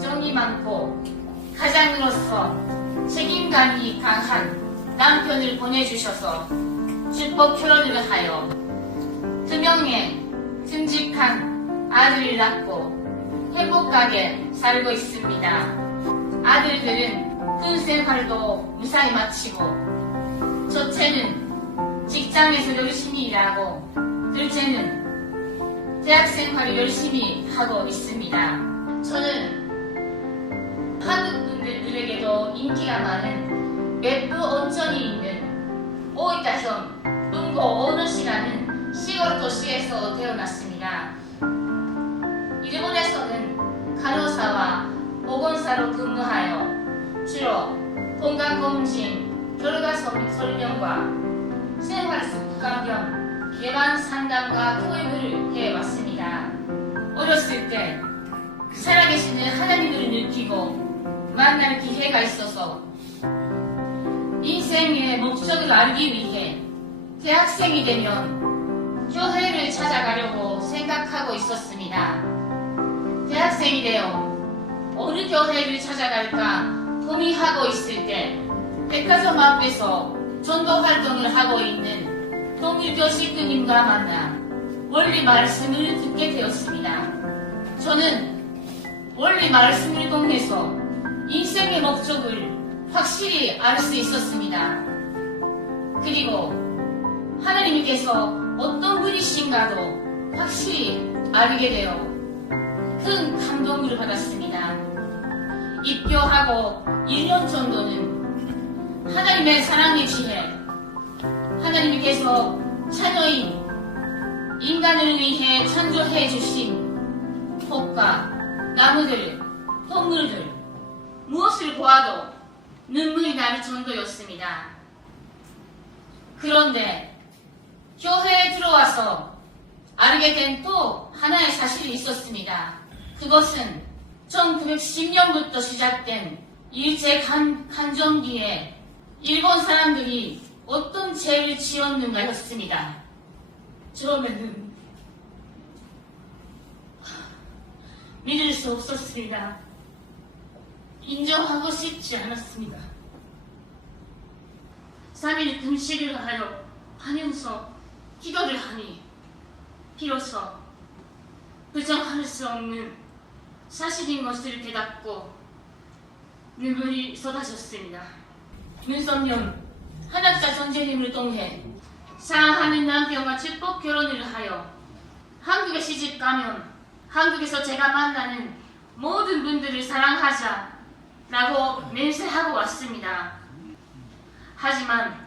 정이 많고 가장으로서 책임감이 강한 남편을 보내주셔서 출법 결혼을 하여 2명의 듬직한 아들을 낳고 행복하게 살고 있습니다. 아들들은 군 생활도 무사히 마치고 첫째는 직장에서 열심히 일하고 둘째는 대학 생활을 열심히 하고 있습니다. 저는 한국 분들에게도 인기가 많은 맵부 온천이 있는 오이타현 bungo 오노시라는 시골 도시에서 태어났습니다. 일본에서는 간호사와 보건사로 근무하여 주로 건강검진, 결과 설명과 생활습관병 예방 상담과 교육을 해왔습니다. 어렸을 때 살아계시는 하나님을 느끼고 만날 기회가 있어서 인생의 목적을 알기 위해 대학생이 되면 교회를 찾아가려고 생각하고 있었습니다. 대학생이 되어 어느 교회를 찾아갈까 고민하고 있을 때 백화점 앞에서 전도 활동을 하고 있는 동일교식교님과 만나 원리 말씀을 듣게 되었습니다. 저는 원리 말씀을 통해서 인생의 목적을 확실히 알 수 있었습니다. 그리고 하나님께서 어떤 분이신가도 확실히 알게 되어 큰 감동을 받았습니다. 입교하고 1년 정도는 하나님의 사랑의 지혜, 하나님께서 자녀인 인간을 위해 창조해 주신 복과 나무들, 동물들, 무엇을 보아도 눈물이 날 정도였습니다. 그런데 교회에 들어와서 알게 된 또 하나의 사실이 있었습니다. 그것은 1910년부터 시작된 일제강점기에 일본 사람들이 어떤 죄를 지었는가였습니다. 처음에는 믿을 수 없었습니다. 인정하고 싶지 않았습니다. 3일 금식을 하면서 기도를 하니 비로소 부정할 수 없는 사실인 것을 깨닫고 눈물이 쏟아졌습니다. 문선명 한학자 선생님을 통해 사랑하는 남편과 축복 결혼을 하여 한국에 시집 가면 한국에서 제가 만나는 모든 분들을 사랑하자 라고 맹세하고 왔습니다. 하지만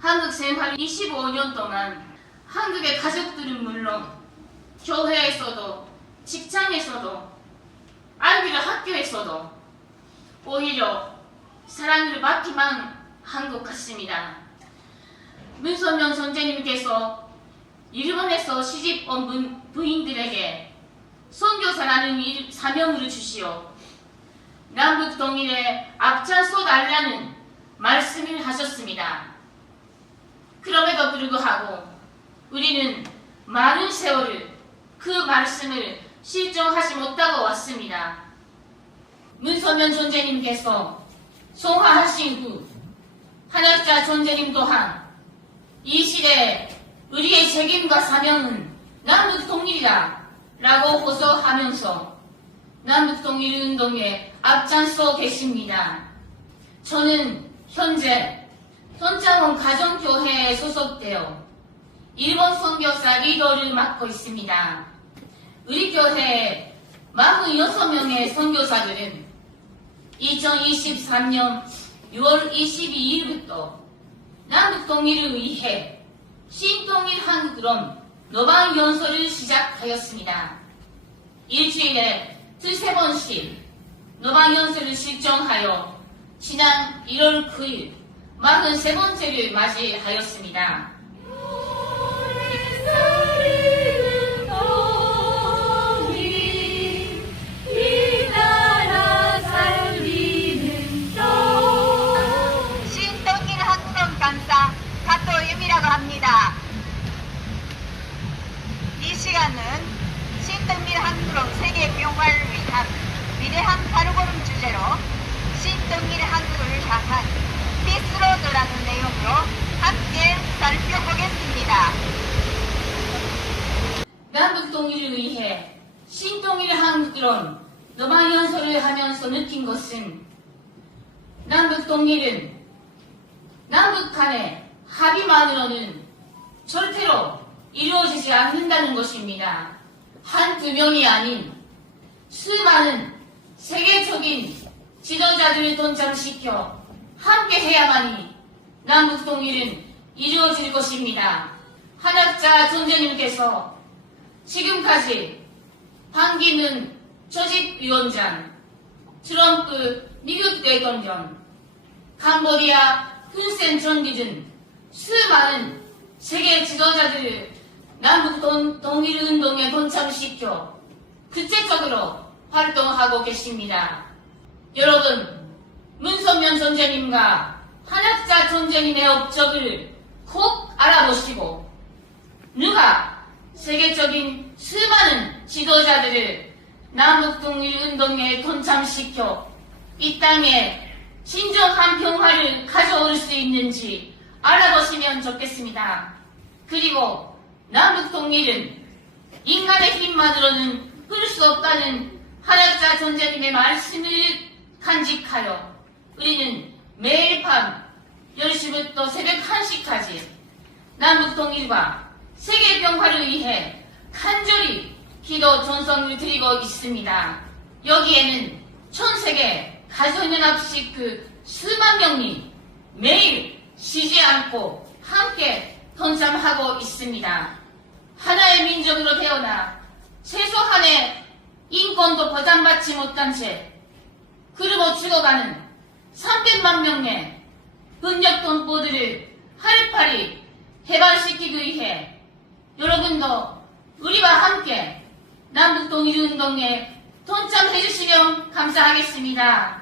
한국 생활 25년 동안 한국의 가족들은 물론 교회에서도 직장에서도 아이들 학교에서도 오히려 사랑을 받기만 한 것 같습니다. 문선명 선생님께서 일본에서 시집 온 부인들에게 선교사라는 사명을 주시어 남북 통일에 앞장서 달라는 말씀을 하셨습니다. 그럼에도 불구하고 우리는 많은 세월을 그 말씀을 실정하지 못하고 왔습니다. 문선명 선생님께서 성화하신 후 한학자 선생님 또한 이 시대에 우리의 책임과 사명은 남북 통일이다 라고 호소하면서 남북 통일 운동에 앞장서 계십니다. 저는 현재 돈장원 가정교회에 소속되어 일본 선교사 리더를 맡고 있습니다. 우리 교회의 46명의 선교사들은 2023년 6월 22일부터 남북 통일을 위해 신통일 한국론 노방연설을 시작하였습니다. 일주일에 2~3번씩 노방연설을 실정하여 지난 1월 9일 43번째를 맞이하였습니다. 신통일 한국론 강사 가토유미라고 합니다. 이 시간은 신통일 한국론 세계 평화를 위한 위대한 주제로 신동일의 한국을 향한 피스로드라는 내용으로 함께 살펴보겠습니다. 남북 통일을 위해 신통일의 한국론 노방연설을 하면서 느낀 것은 남북 통일은 남북 간의 합의만으로는 절대로 이루어지지 않는다는 것입니다. 한두 명이 아닌 수많은 세계적인 지도자들을 동참시켜 함께 해야만이 남북 통일은 이루어질 것입니다. 한학자 존재님께서 지금까지 반기문 조직위원장, 트럼프 미국 대통령, 캄보디아 훈센 총리 등 수많은 세계 지도자들을 남북 통일운동에 동참시켜 구체적으로 활동하고 계십니다. 여러분, 문선명 존재님과 한학자 존재님의 업적을 꼭 알아보시고 누가 세계적인 수많은 지도자들을 남북통일운동에 동참시켜 이 땅에 진정한 평화를 가져올 수 있는지 알아보시면 좋겠습니다. 그리고 남북통일은 인간의 힘만으로는 풀 수 없다는 한학자 존재님의 말씀을 간직하여 우리는 매일 밤 10시부터 새벽 1시까지 남북통일과 세계평화를 위해 간절히 기도 전성을 드리고 있습니다. 여기에는 전 세계 가정연합식 수만 명이 매일 쉬지 않고 함께 동참하고 있습니다. 하나의 민족으로 태어나 최소한의 인권도 보장받지 못한 채 그르고 죽어가는 300만 명의 분력 동포들을 하루파리 해방시키기 위해 여러분도 우리와 함께 남북통일운동에 동참해 주시면 감사하겠습니다.